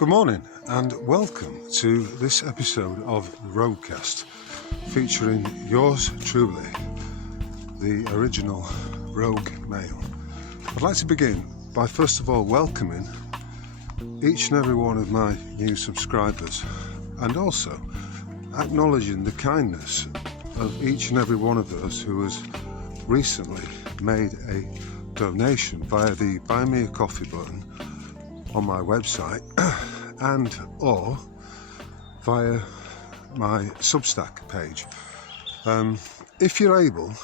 Good morning and welcome to this episode of the Roguecast, featuring yours truly, the original Rogue Male. I'd like to begin by first of all welcoming each and every one of my new subscribers, and also acknowledging the kindness of each and every one of those who has recently made a donation via the Buy Me a Coffee button on my website and or via my Substack page. If you're able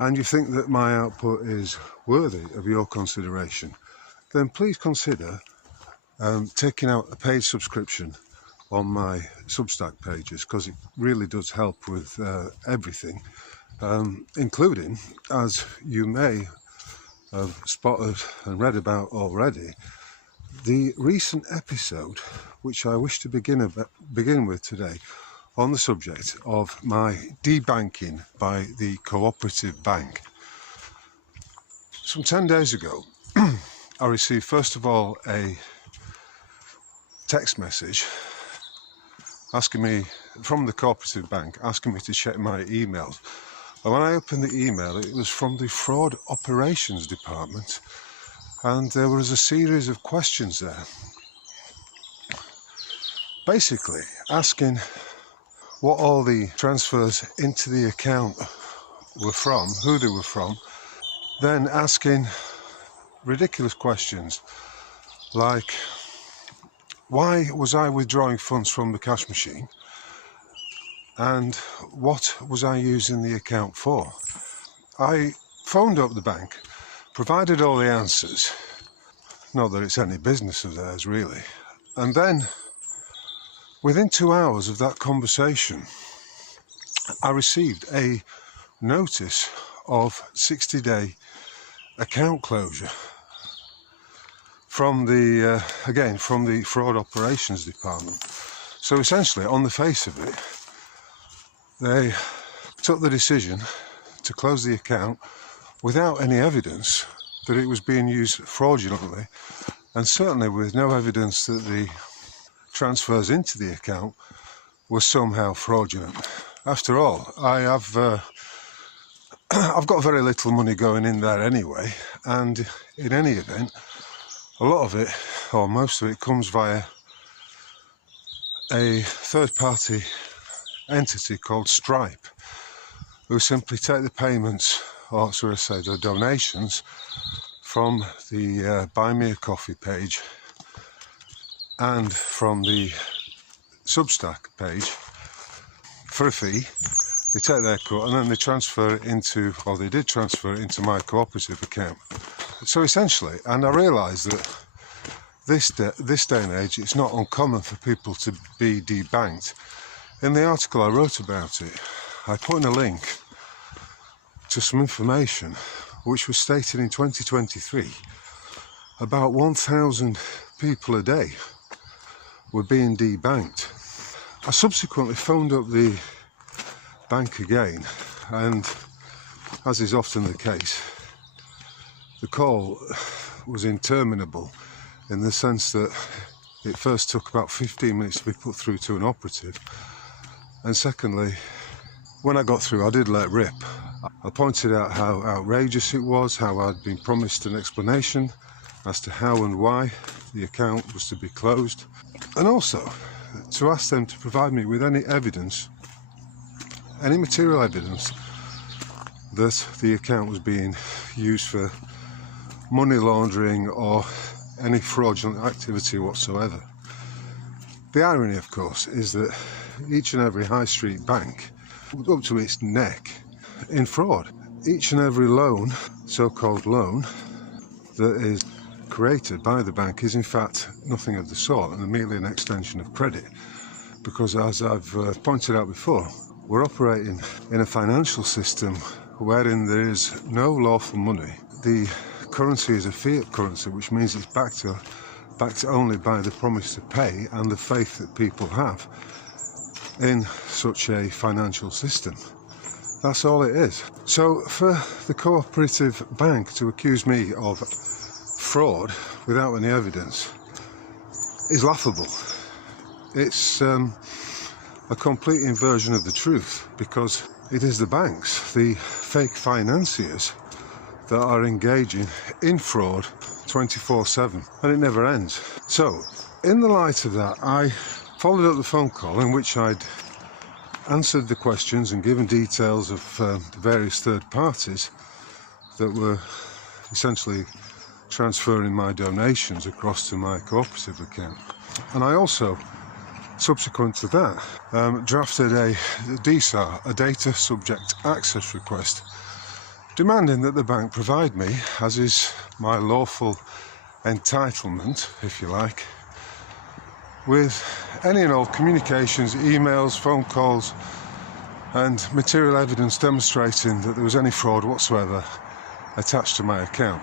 and you think that my output is worthy of your consideration, then please consider taking out a paid subscription on my Substack pages, because it really does help with everything, including, as you may have spotted and read about already, the recent episode which I wish to begin with today on the subject of my debanking by the cooperative bank. Some 10 days ago I received first of all a text message asking me from the cooperative bank, asking me to check my emails. And when I opened the email, it was from the fraud operations department, and there was a series of questions there, basically asking what all the transfers into the account were from, who they were from, then asking ridiculous questions like, why was I withdrawing funds from the cash machine? And what was I using the account for? I phoned up the bank, provided all the answers, not that it's any business of theirs really, and then within 2 hours of that conversation I received a notice of 60-day account closure from the from the fraud operations department. So essentially, on the face of it, they took the decision to close the account without any evidence that it was being used fraudulently, and certainly with no evidence that the transfers into the account were somehow fraudulent. After all, I've got very little money going in there anyway, and in any event, a lot of it, or most of it, comes via a third-party entity called Stripe, who simply take the payments, or so I say, the donations from the Buy Me a Coffee page and from the Substack page for a fee. They take their cut and then they transfer it into, or they did transfer it into my cooperative account. So essentially, and I realise that this day and age, it's not uncommon for people to be debanked. In the article I wrote about it, I put in a link to some information which was stated in 2023 about 1,000 people a day were being debanked. I subsequently phoned up the bank again, and as is often the case, the call was interminable, in the sense that it first took about 15 minutes to be put through to an operative, and secondly, when I got through, I did let rip. I pointed out how outrageous it was, how I'd been promised an explanation as to how and why the account was to be closed, and also to ask them to provide me with any evidence, any material evidence, that the account was being used for money laundering or any fraudulent activity whatsoever. The irony, of course, is that each and every high street bank, up to its neck in fraud. Each and every loan, so-called loan, that is created by the bank is in fact nothing of the sort, and merely an extension of credit, because as I've pointed out before, we're operating in a financial system wherein there is no lawful money. The currency is a fiat currency, which means it's backed only by the promise to pay and the faith that people have in such a financial system. That's all it is. So for the cooperative bank to accuse me of fraud without any evidence is laughable. It's a complete inversion of the truth, because it is the banks, the fake financiers, that are engaging in fraud 24/7, and it never ends. So, in the light of that, I followed up the phone call in which I'd answered the questions and given details of the various third parties that were essentially transferring my donations across to my cooperative account. And I also, subsequent to that, drafted a DSAR, a Data Subject Access Request, demanding that the bank provide me, as is my lawful entitlement, if you like, with any and all communications, emails, phone calls, and material evidence demonstrating that there was any fraud whatsoever attached to my account.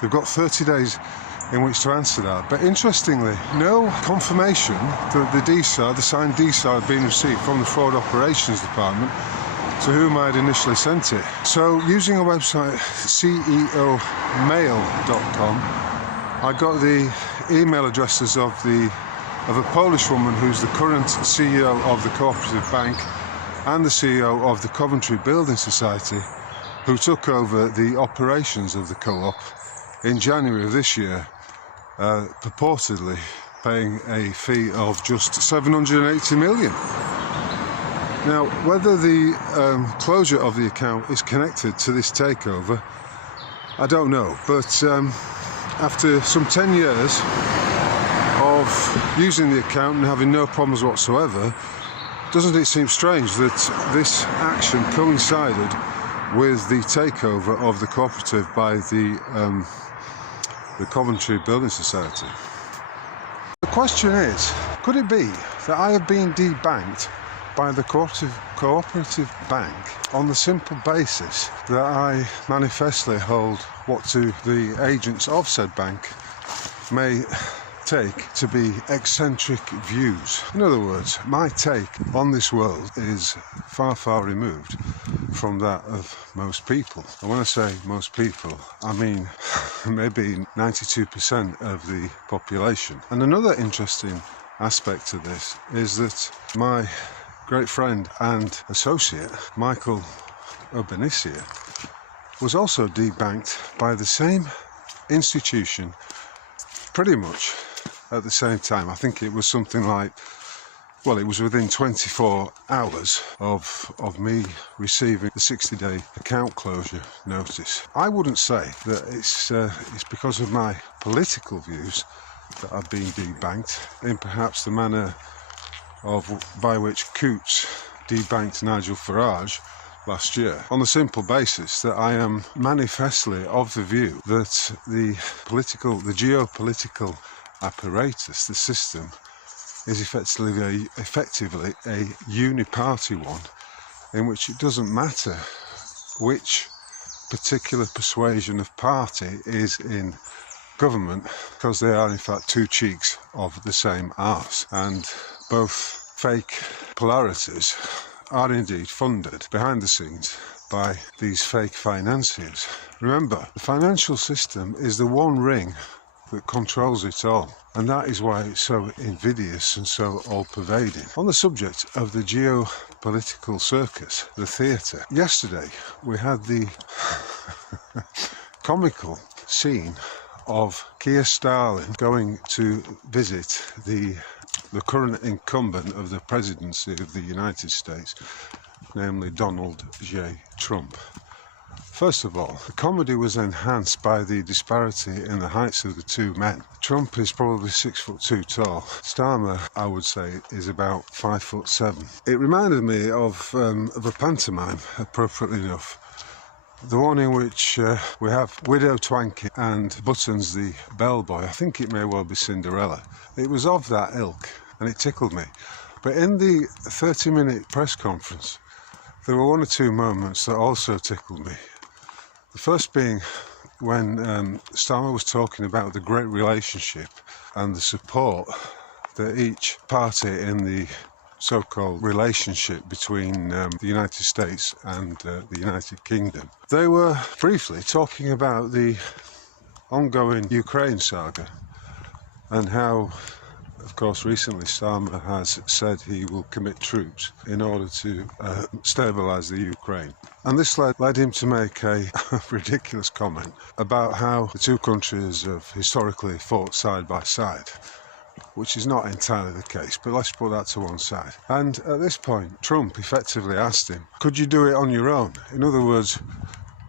They've got 30 days in which to answer that, but interestingly, no confirmation that the DSAR, the signed DSAR, had been received from the Fraud Operations Department, to whom I had initially sent it. So, using a website, ceomail.com, I got the email addresses of a Polish woman who's the current CEO of the Cooperative Bank and the CEO of the Coventry Building Society, who took over the operations of the co-op in January of this year, purportedly paying a fee of just 780 million. Now, whether the closure of the account is connected to this takeover, I don't know, but after some 10 years of using the account and having no problems whatsoever, doesn't it seem strange that this action coincided with the takeover of the cooperative by the Coventry Building Society? The question is, could it be that I have been debanked by the cooperative bank on the simple basis that I manifestly hold what to the agents of said bank may take to be eccentric views? In other words, my take on this world is far, far removed from that of most people. And when I say most people, I mean maybe 92% of the population. And another interesting aspect to this is that my great friend and associate, Michael Obenisia, was also debanked by the same institution pretty much at the same time. I think it was something like, well, it was within 24 hours of me receiving the 60-day account closure notice. I wouldn't say that it's because of my political views that I've been debanked, in perhaps the manner by which Coots debanked Nigel Farage last year, on the simple basis that I am manifestly of the view that the geopolitical apparatus, the system, is effectively a uniparty one, in which it doesn't matter which particular persuasion of party is in government, because they are in fact two cheeks of the same arse, and both fake polarities are indeed funded behind the scenes by these fake financiers. Remember, the financial system is the one ring that controls it all, and that is why it's so invidious and so all-pervading. On the subject of the geopolitical circus, the theatre, yesterday we had the comical scene of Keir Starmer going to visit the current incumbent of the presidency of the United States, namely Donald J. Trump. First of all, the comedy was enhanced by the disparity in the heights of the two men. Trump is probably 6'2" tall. Starmer, I would say, is about 5'7". It reminded me of a pantomime, appropriately enough. The one in which we have Widow Twankey and Buttons the bellboy. I think it may well be Cinderella. It was of that ilk, and it tickled me. But in the 30-minute press conference, there were one or two moments that also tickled me. The first being when Starmer was talking about the great relationship and the support that each party in the so-called relationship between the United States and the United Kingdom. They were briefly talking about the ongoing Ukraine saga and how of course, recently Starmer has said he will commit troops in order to stabilise the Ukraine. And this led him to make a ridiculous comment about how the two countries have historically fought side by side, which is not entirely the case, but let's put that to one side. And at this point, Trump effectively asked him, could you do it on your own? In other words,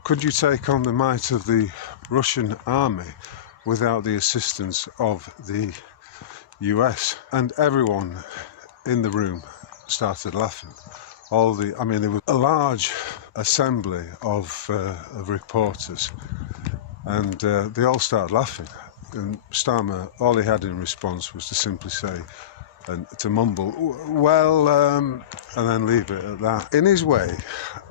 could you take on the might of the Russian army without the assistance of the US? And everyone in the room started laughing. There was a large assembly of reporters, and they all started laughing. And Starmer, all he had in response was to simply say, and to mumble, well, and then leave it at that. In his way,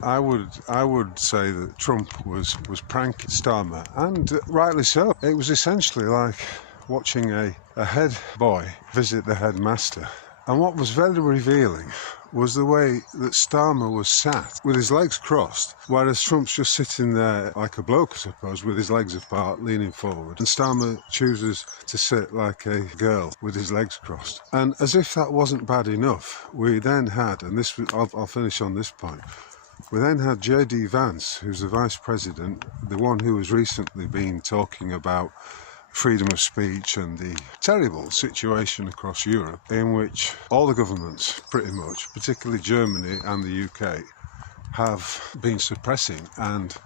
I would say that Trump was pranking Starmer, and rightly so. It was essentially like watching a head boy visit the headmaster. And what was very revealing was the way that Starmer was sat with his legs crossed, whereas Trump's just sitting there like a bloke, I suppose, with his legs apart, leaning forward. And Starmer chooses to sit like a girl with his legs crossed. And as if that wasn't bad enough, we then had, and this I'll finish on this point, we then had J.D. Vance, who's the Vice President, the one who has recently been talking about freedom of speech and the terrible situation across Europe in which all the governments, pretty much, particularly Germany and the UK, have been suppressing and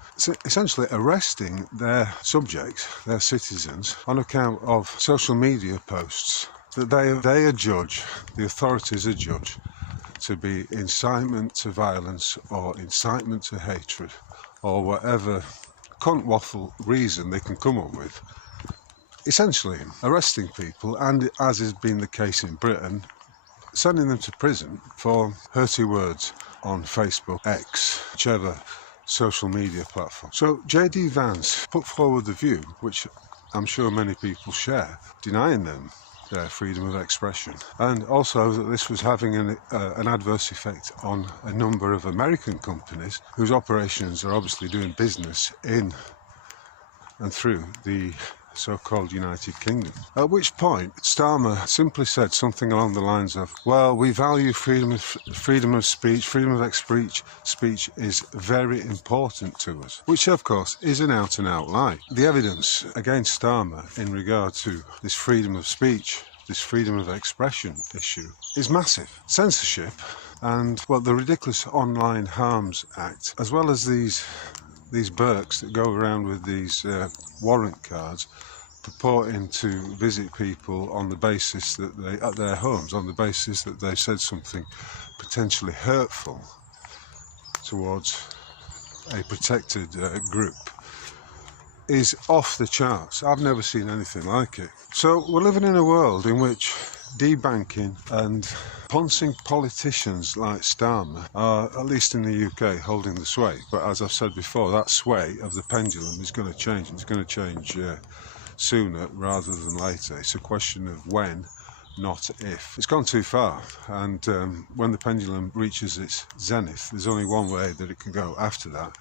essentially arresting their subjects, their citizens, on account of social media posts that they adjudge, the authorities adjudge, to be incitement to violence or incitement to hatred or whatever cunt waffle reason they can come up with. Essentially arresting people, and as has been the case in Britain, sending them to prison for hurty words on Facebook, X, whichever social media platform. So J.D. Vance put forward the view, which I'm sure many people share, denying them their freedom of expression, and also that this was having an adverse effect on a number of American companies whose operations are obviously doing business in and through the so-called United Kingdom. At which point Starmer simply said something along the lines of, well, we value freedom of speech, freedom of speech is very important to us, which of course is an out-and-out lie. The evidence against Starmer in regard to this freedom of speech, this freedom of expression issue is massive. Censorship and, well, the ridiculous Online Harms Act, as well as these Burks that go around with these warrant cards purporting to visit people on the basis that at their homes, on the basis that they've said something potentially hurtful towards a protected group, is off the charts. I've never seen anything like it. So we're living in a world in which debanking and poncing politicians like Starmer are, at least in the UK, holding the sway. But as I've said before, that sway of the pendulum is going to change. It's going to change sooner rather than later. It's a question of when, not if. It's gone too far, and when the pendulum reaches its zenith, there's only one way that it can go after that,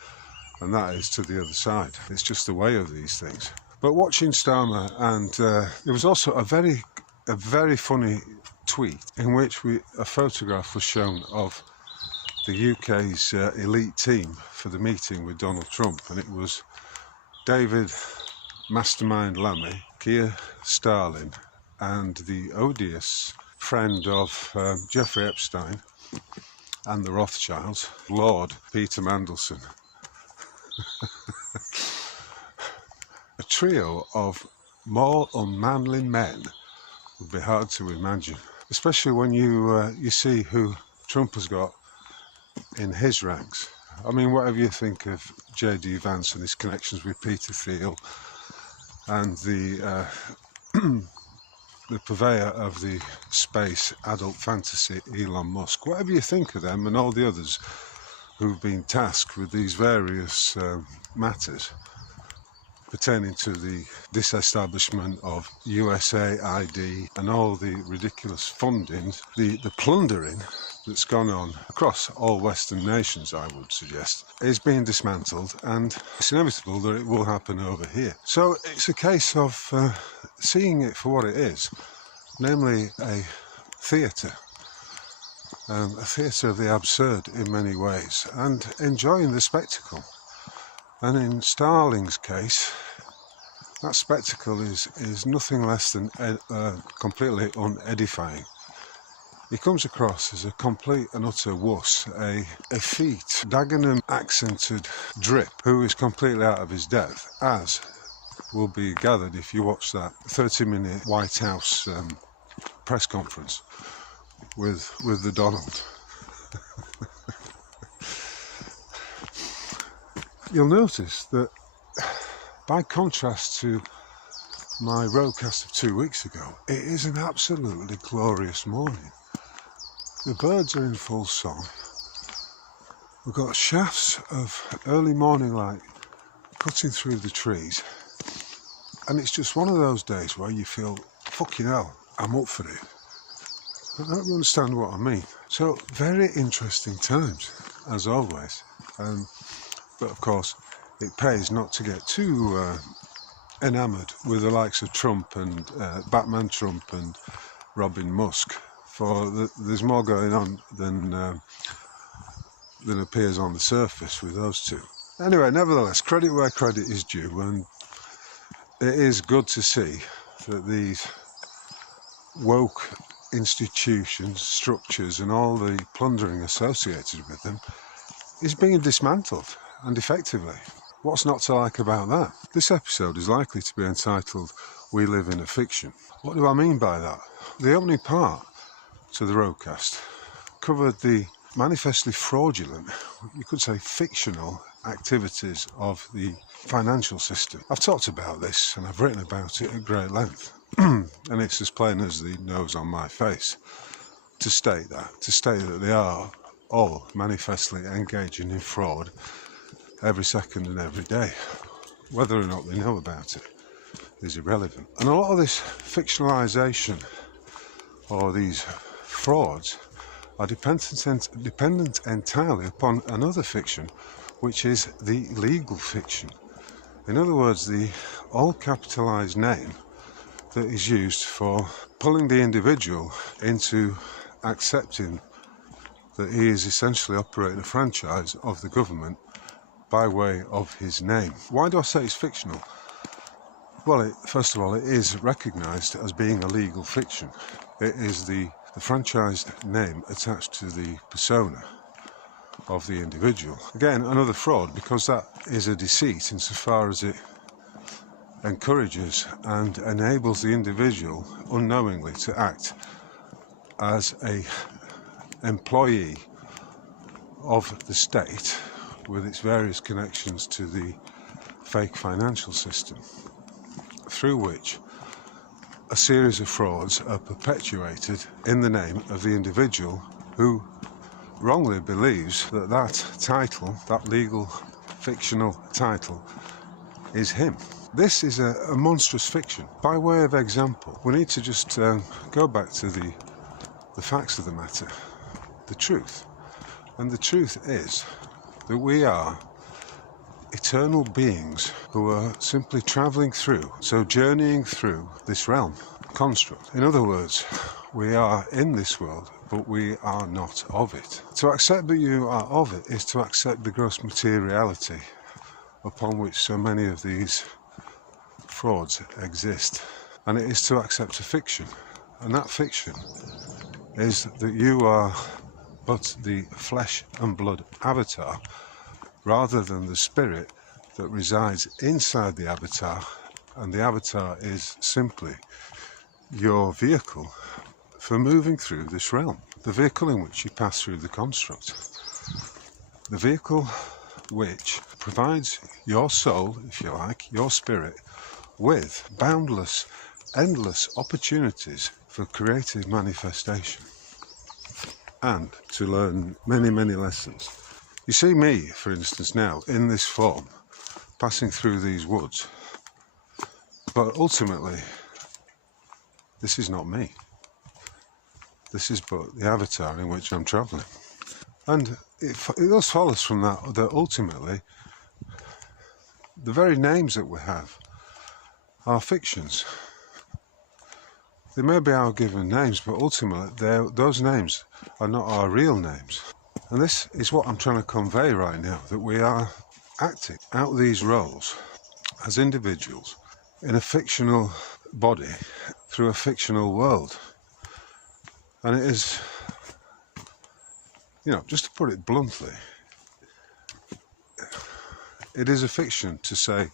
and that is to the other side. It's just the way of these things. But watching Starmer, and there was also a very funny tweet in which a photograph was shown of the UK's elite team for the meeting with Donald Trump, and it was David Mastermind Lammy, Keir Starling, and the odious friend of Jeffrey Epstein and the Rothschilds, Lord Peter Mandelson. A trio of more unmanly men would be hard to imagine, especially when you see who Trump has got in his ranks. I mean, whatever you think of J.D. Vance and his connections with Peter Thiel and the purveyor of the space adult fantasy, Elon Musk, whatever you think of them and all the others who've been tasked with these various matters pertaining to the disestablishment of USAID and all the ridiculous funding, the plundering that's gone on across all Western nations, I would suggest, is being dismantled, and it's inevitable that it will happen over here. So it's a case of seeing it for what it is, namely a theatre of the absurd in many ways, and enjoying the spectacle. And in Starling's case, that spectacle is nothing less than completely unedifying. He comes across as a complete and utter wuss, a effete, Dagenham accented drip who is completely out of his depth, as will be gathered if you watch that 30-minute White House press conference with the Donald. You'll notice that, by contrast to my roadcast of 2 weeks ago, it is an absolutely glorious morning. The birds are in full song. We've got shafts of early morning light cutting through the trees, and it's just one of those days where you feel, fucking hell, I'm up for it. I hope you understand what I mean. So, very interesting times, as always. But of course, it pays not to get too enamoured with the likes of Trump and Batman Trump and Robin Musk, for there's more going on than appears on the surface with those two. Anyway, nevertheless, credit where credit is due, and it is good to see that these woke institutions, structures, and all the plundering associated with them is being dismantled, and effectively. What's not to like about that? This episode is likely to be entitled We Live in a Fiction. What do I mean by that? The opening part to the roadcast covered the manifestly fraudulent, you could say fictional, activities of the financial system. I've talked about this and I've written about it at great length, and it's as plain as the nose on my face to state that they are all manifestly engaging in fraud every second and every day. Whether or not they know about it is irrelevant. And a lot of this fictionalisation or these frauds are dependent entirely upon another fiction, which is the legal fiction. In other words, the all-capitalised name that is used for pulling the individual into accepting that he is essentially operating a franchise of the government by way of his name. Why do I say it's fictional? Well, first of all, it is recognised as being a legal fiction. It is the franchised name attached to the persona of the individual. Again, another fraud, because that is a deceit insofar as it encourages and enables the individual unknowingly to act as a employee of the state with its various connections to the fake financial system, through which a series of frauds are perpetuated in the name of the individual who wrongly believes that that title, that legal fictional title, is him. This is a monstrous fiction. By way of example, we need to just go back to the facts of the matter, the truth. And the truth is that we are eternal beings who are simply travelling through, so journeying through this realm construct. In other words, we are in this world, but we are not of it. To accept that you are of it is to accept the gross materiality upon which so many of these frauds exist. And it is to accept a fiction. And that fiction is that you are but the flesh and blood avatar, rather than the spirit that resides inside the avatar, and the avatar is simply your vehicle for moving through this realm, the vehicle in which you pass through the construct, the vehicle which provides your soul, if you like, your spirit, with boundless, endless opportunities for creative manifestation and to learn many, many lessons. You see me, for instance, now in this form, passing through these woods, but ultimately this is not me. This is but the avatar in which I'm travelling. And it thus follows from that ultimately the very names that we have are fictions. They may be our given names, but ultimately those names are not our real names. And this is what I'm trying to convey right now, that we are acting out these roles as individuals in a fictional body through a fictional world. And it is, just to put it bluntly, it is a fiction to say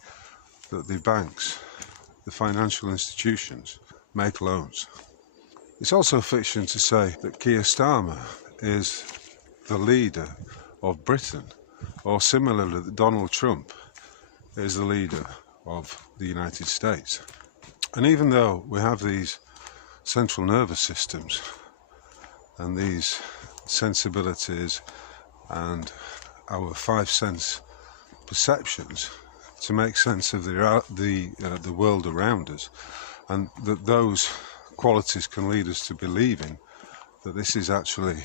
that the banks, the financial institutions, make loans. It's also fiction to say that Keir Starmer is the leader of Britain, or similarly that Donald Trump is the leader of the United States. And even though we have these central nervous systems and these sensibilities and our five sense perceptions to make sense of the world around us, and that those qualities can lead us to believing that this is actually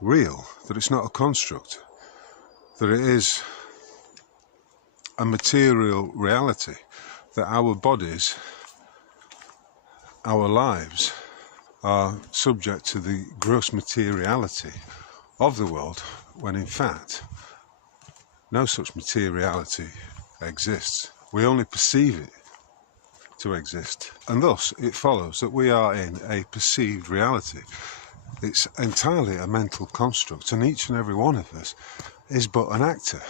real, that it's not a construct, that it is a material reality, that our bodies, our lives are subject to the gross materiality of the world, when in fact no such materiality exists. We only perceive it to exist, and thus it follows that we are in a perceived reality. It's entirely a mental construct, and each and every one of us is but an actor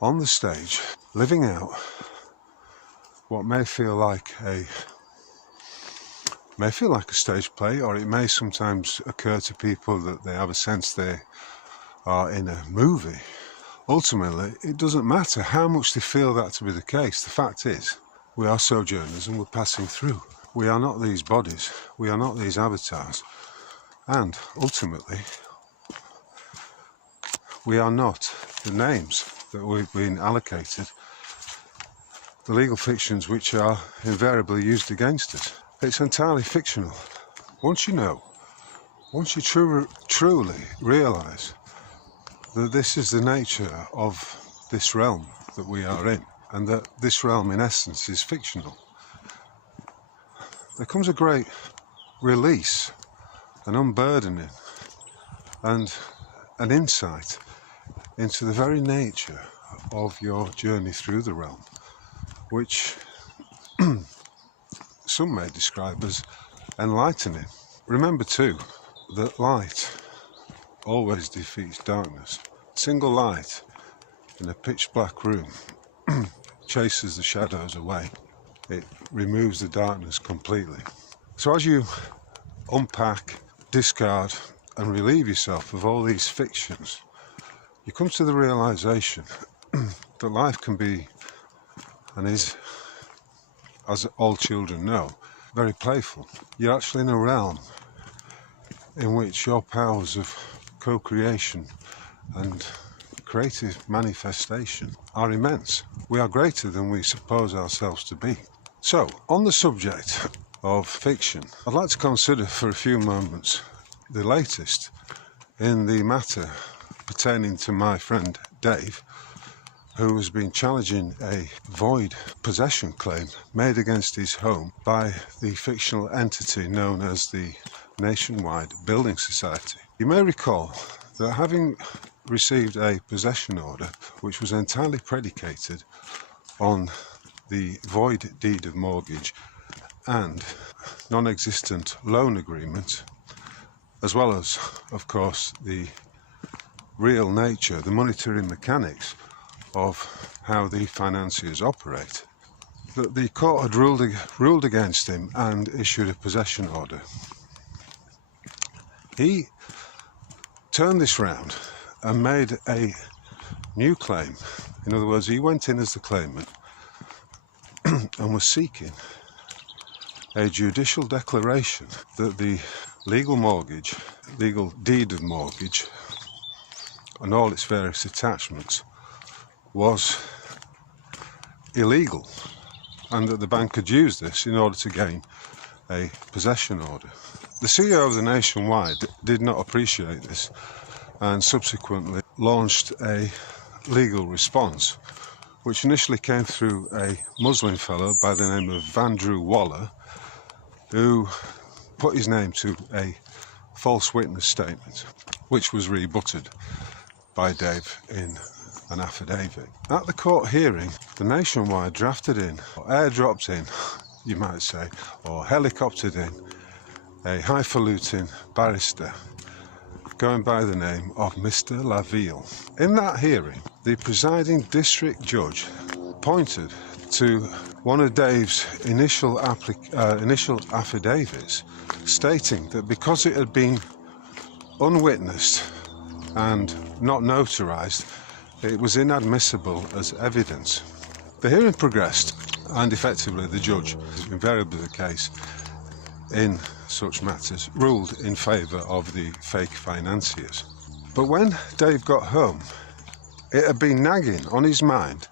on the stage, living out what may feel like a stage play, or it may sometimes occur to people that they have a sense they are in a movie. Ultimately, it doesn't matter how much they feel that to be the case. The fact is, we are sojourners and we're passing through. We are not these bodies, we are not these avatars, and ultimately, we are not the names that we've been allocated, the legal fictions which are invariably used against us. It's entirely fictional. Once you truly realise that this is the nature of this realm that we are in, and that this realm in essence is fictional, there comes a great release, an unburdening, and an insight into the very nature of your journey through the realm, which some may describe as enlightening. Remember too that light always defeats darkness. Single light in a pitch black room chases the shadows away. It removes the darkness completely. So as you unpack, discard and relieve yourself of all these fictions, you come to the realization that life can be, and is, as all children know, very playful. You're actually in a realm in which your powers of co-creation and creative manifestation are immense. We are greater than we suppose ourselves to be. So, on the subject of fiction, I'd like to consider for a few moments the latest in the matter pertaining to my friend Dave, who has been challenging a void possession claim made against his home by the fictional entity known as the Nationwide Building Society. You may recall that having received a possession order which was entirely predicated on the void deed of mortgage and non-existent loan agreement, as well as, of course, the real nature, the monetary mechanics of how the financiers operate, that the court had ruled against him and issued a possession order. He turned this round and made a new claim. In other words, he went in as the claimant and was seeking a judicial declaration that the legal mortgage, legal deed of mortgage, and all its various attachments was illegal, and that the bank had used this in order to gain a possession order. The CEO of the Nationwide did not appreciate this and subsequently launched a legal response, which initially came through a Muslim fellow by the name of Vandrew Waller, who put his name to a false witness statement, which was rebutted by Dave in an affidavit. At the court hearing, the Nationwide drafted in, or airdropped in, you might say, or helicoptered in, a highfalutin barrister going by the name of Mr. Laville. In that hearing, the presiding district judge pointed to one of Dave's initial affidavits, stating that because it had been unwitnessed and not notarized, it was inadmissible as evidence. The hearing progressed, and effectively the judge, invariably the case in such matters, ruled in favour of the fake financiers. But when Dave got home, it had been nagging on his mind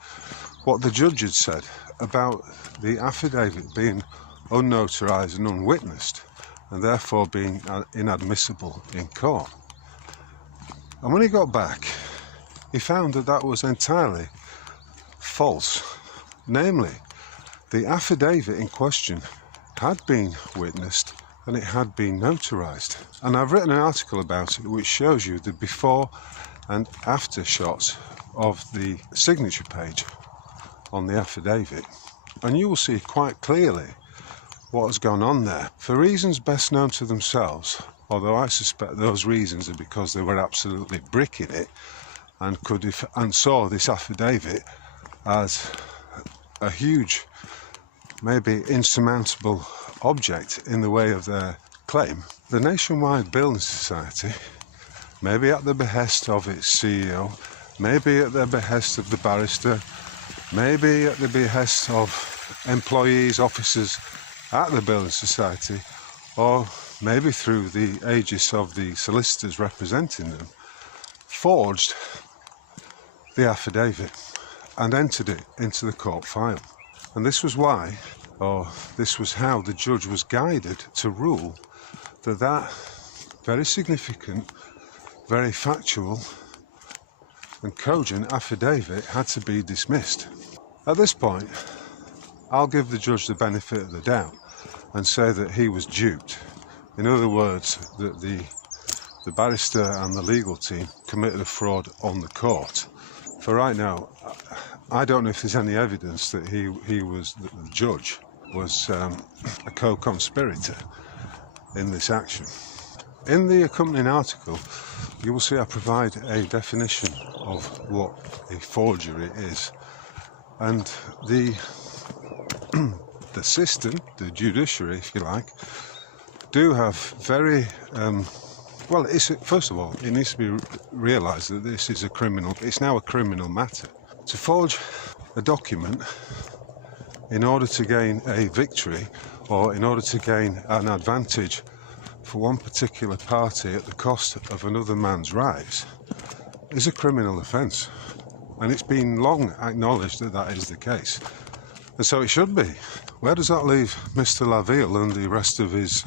what the judge had said about the affidavit being unnotarized and unwitnessed, and therefore being inadmissible in court. And when he got back, he found that that was entirely false. Namely, the affidavit in question had been witnessed and it had been notarized. And I've written an article about it which shows you the before and after shots of the signature page on the affidavit. And you will see quite clearly what has gone on there. For reasons best known to themselves, although I suspect those reasons are because they were absolutely bricking it and saw this affidavit as a huge, maybe insurmountable object in the way of their claim. The Nationwide Building Society, maybe at the behest of its CEO, maybe at the behest of the barrister, maybe at the behest of employees, officers at the Building Society, or maybe through the aegis of the solicitors representing them, forged the affidavit and entered it into the court file. And this was why, or this was how the judge was guided to rule that that very significant, very factual and cogent affidavit had to be dismissed. At this point, I'll give the judge the benefit of the doubt and say that he was duped. In other words, that the barrister and the legal team committed a fraud on the court. For right now, I don't know if there's any evidence that the judge was a co-conspirator in this action. In the accompanying article, you will see I provide a definition of what a forgery is. And the system, the judiciary, if you like, do have very well, first of all, it needs to be realised that this is it's now a criminal matter. To forge a document in order to gain a victory or in order to gain an advantage for one particular party at the cost of another man's rights is a criminal offence. And it's been long acknowledged that that is the case. And so it should be. Where does that leave Mr. Laville and the rest of his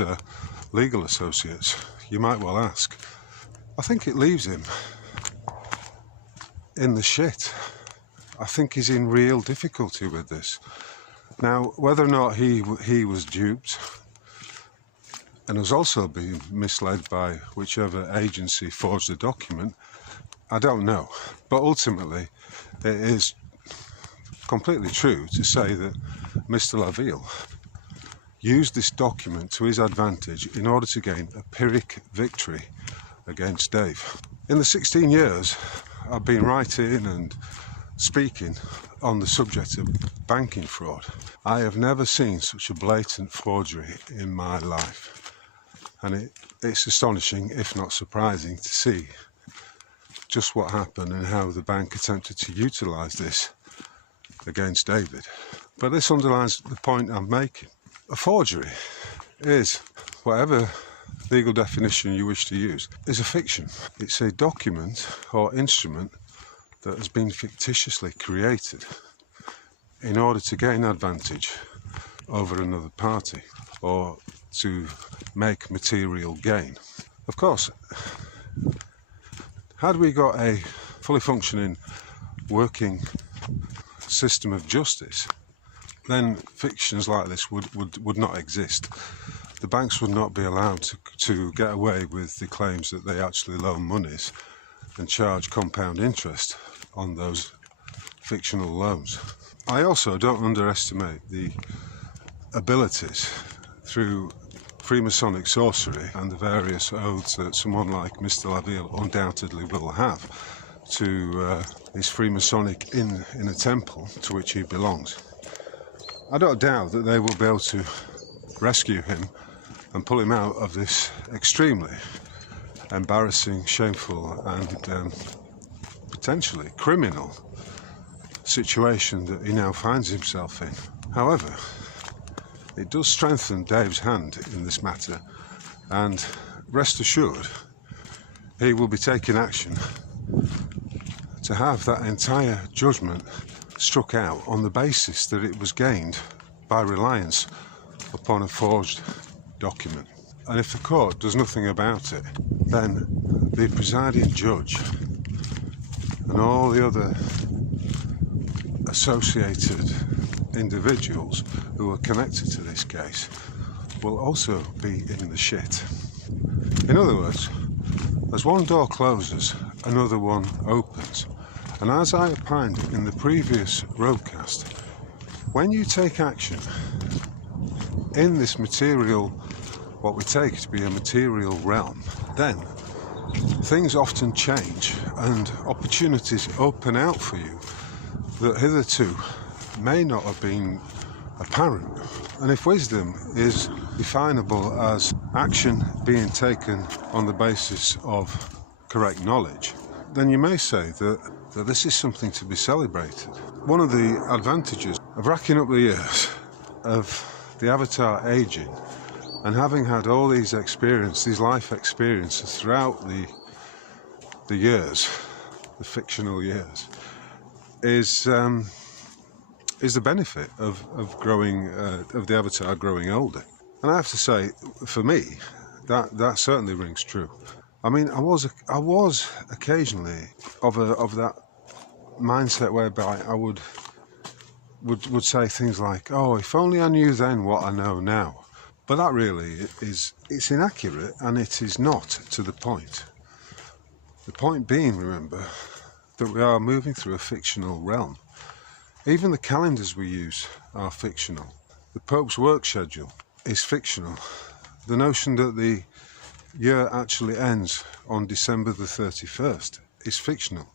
legal associates? You might well ask. I think it leaves him in the shit. I think he's in real difficulty with this. Now, whether or not he was duped and has also been misled by whichever agency forged the document, I don't know. But ultimately, it is completely true to say that Mr. Laville used this document to his advantage in order to gain a Pyrrhic victory against Dave. In the 16 years I've been writing and speaking on the subject of banking fraud, I have never seen such a blatant forgery in my life. And it's astonishing, if not surprising, to see just what happened and how the bank attempted to utilise this against David. But this underlines the point I'm making. A forgery is, whatever legal definition you wish to use, is a fiction. It's a document or instrument that has been fictitiously created in order to gain advantage over another party or to make material gain. Of course, had we got a fully functioning, working system of justice, then fictions like this would not exist. the banks would not be allowed to get away with the claims that they actually loan monies and charge compound interest on those fictional loans. I also don't underestimate the abilities through Freemasonic sorcery and the various oaths that someone like Mr. Laville undoubtedly will have to his Freemasonic in a temple to which he belongs. I don't doubt that they will be able to rescue him and pull him out of this extremely embarrassing, shameful and potentially criminal situation that he now finds himself in. However, it does strengthen Dave's hand in this matter, and rest assured he will be taking action to have that entire judgment struck out on the basis that it was gained by reliance upon a forged document. And if the court does nothing about it, then the presiding judge and all the other associated individuals who are connected to this case will also be in the shit. In other words, as one door closes, another one opens. And as I opined in the previous roadcast, when you take action in this material, what we take to be a material realm, then things often change and opportunities open out for you that hitherto may not have been apparent. And if wisdom is definable as action being taken on the basis of correct knowledge, then you may say that this is something to be celebrated. One of the advantages of racking up the years of the avatar aging and having had all these experiences, these life experiences throughout the years, the fictional years, is the benefit of growing, of the avatar growing older. And I have to say, for me, that certainly rings true. I mean, I was occasionally of that mindset whereby I would say things like, "Oh, if only I knew then what I know now." But that really it's inaccurate, and it is not to the point. The point being, remember, that we are moving through a fictional realm. Even the calendars we use are fictional. The Pope's work schedule is fictional. The notion that the year actually ends on December the 31st is fictional.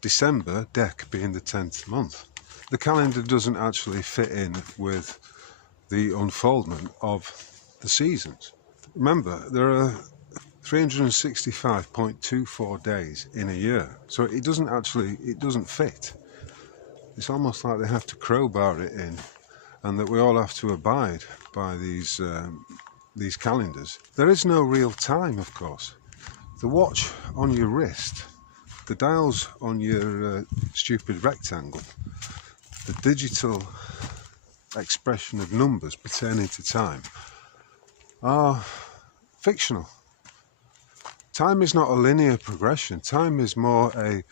December, Dec, being the 10th month. The calendar doesn't actually fit in with the unfoldment of the seasons. Remember, there are 365.24 days in a year, so it doesn't fit. It's almost like they have to crowbar it in, and that we all have to abide by these calendars. There is no real time, of course. The watch on your wrist, the dials on your stupid rectangle, the digital expression of numbers pertaining to time are fictional. Time is not a linear progression. Time is more a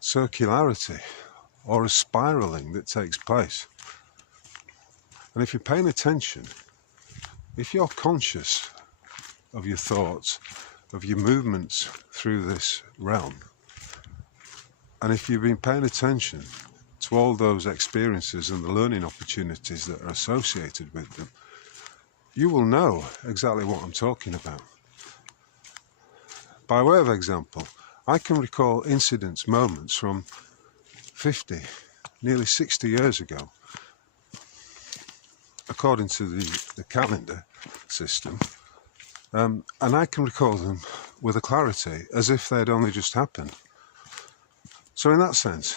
circularity or a spiraling that takes place. And if you're paying attention, if you're conscious of your thoughts, of your movements through this realm, and if you've been paying attention to all those experiences and the learning opportunities that are associated with them, you will know exactly what I'm talking about. By way of example, I can recall incidents, moments from 50, nearly 60 years ago, according to the calendar system, and I can recall them with a clarity as if they'd only just happened. So in that sense,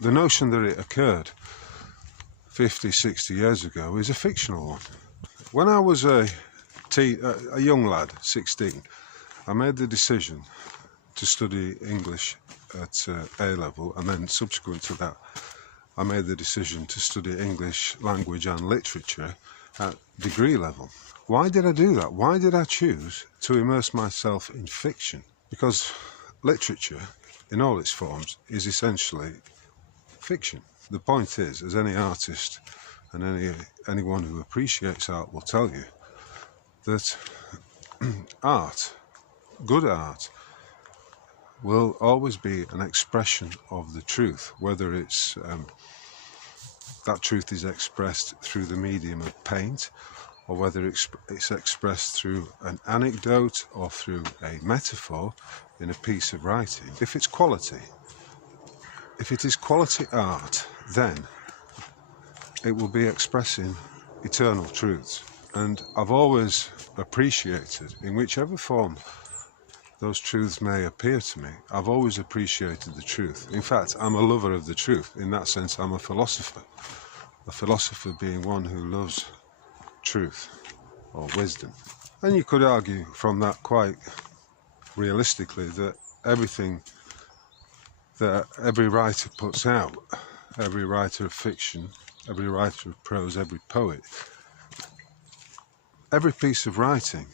the notion that it occurred 50, 60 years ago is a fictional one. When I was a young lad, 16, I made the decision to study English at A level, and then subsequent to that I made the decision to study English language and literature at degree level. Why did I do that? Why did I choose to immerse myself in fiction? Because literature, in all its forms, is essentially fiction. The point is, as any artist and anyone who appreciates art will tell you, that art, good art, will always be an expression of the truth, whether it's that truth is expressed through the medium of paint, or whether it's expressed through an anecdote or through a metaphor in a piece of writing. If it's quality, if it is quality art, then it will be expressing eternal truths. And I've always appreciated, in whichever form those truths may appear to me, I've always appreciated the truth. In fact, I'm a lover of the truth. In that sense, I'm a philosopher. A philosopher being one who loves truth or wisdom. And you could argue from that quite realistically that everything that every writer puts out, every writer of fiction, every writer of prose, every poet, every piece of writing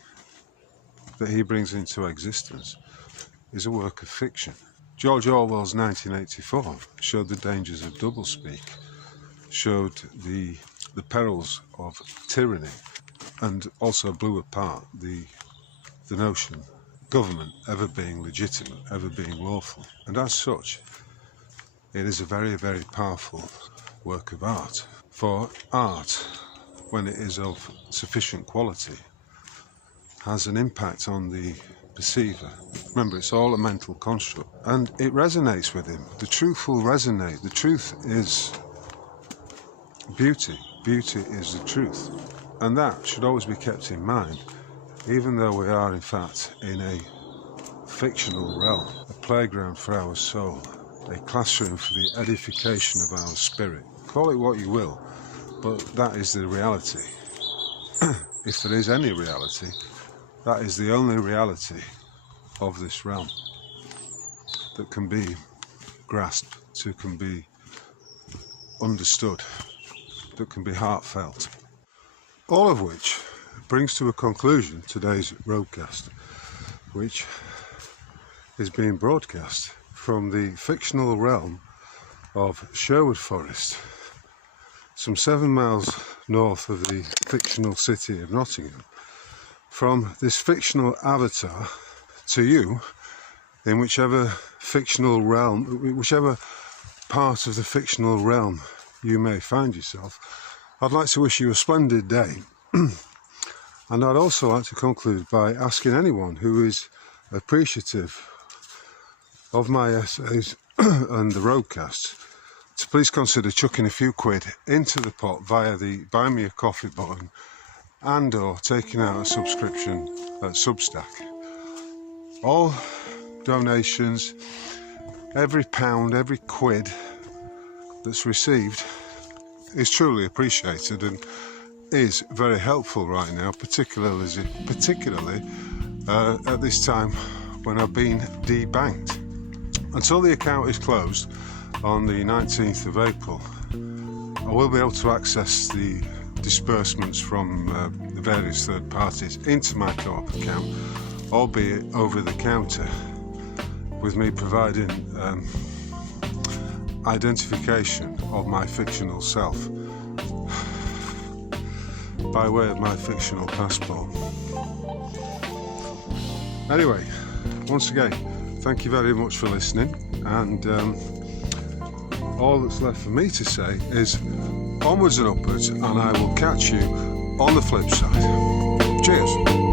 that he brings into existence is a work of fiction. George Orwell's 1984 showed the dangers of doublespeak, showed the perils of tyranny, and also blew apart the notion of government ever being legitimate, ever being lawful. And as such, it is a very, very powerful work of art. For art, when it is of sufficient quality, has an impact on the perceiver. Remember, it's all a mental construct, and it resonates with him. The truth will resonate. The truth is beauty. Beauty is the truth. And that should always be kept in mind, even though we are in fact in a fictional realm, a playground for our soul, a classroom for the edification of our spirit. Call it what you will, but that is the reality. If there is any reality, that is the only reality of this realm that can be grasped, that can be understood, that can be heartfelt. All of which brings to a conclusion today's roadcast, which is being broadcast from the fictional realm of Sherwood Forest, some 7 miles north of the fictional city of Nottingham, from this fictional avatar to you, in whichever fictional realm, whichever part of the fictional realm you may find yourself. I'd like to wish you a splendid day. And I'd also like to conclude by asking anyone who is appreciative of my essays and the roadcasts to please consider chucking a few quid into the pot via the Buy Me a Coffee button, and or taking out a subscription at Substack. All donations, every pound, every quid that's received is truly appreciated and is very helpful right now, particularly at this time when I've been debanked. Until the account is closed on the 19th of April, I will be able to access the disbursements from the various third parties into my co-op account, albeit over the counter, with me providing identification of my fictional self by way of my fictional passport. Anyway, once again, thank you very much for listening, and all that's left for me to say is onwards and upwards, and I will catch you on the flip side. Cheers.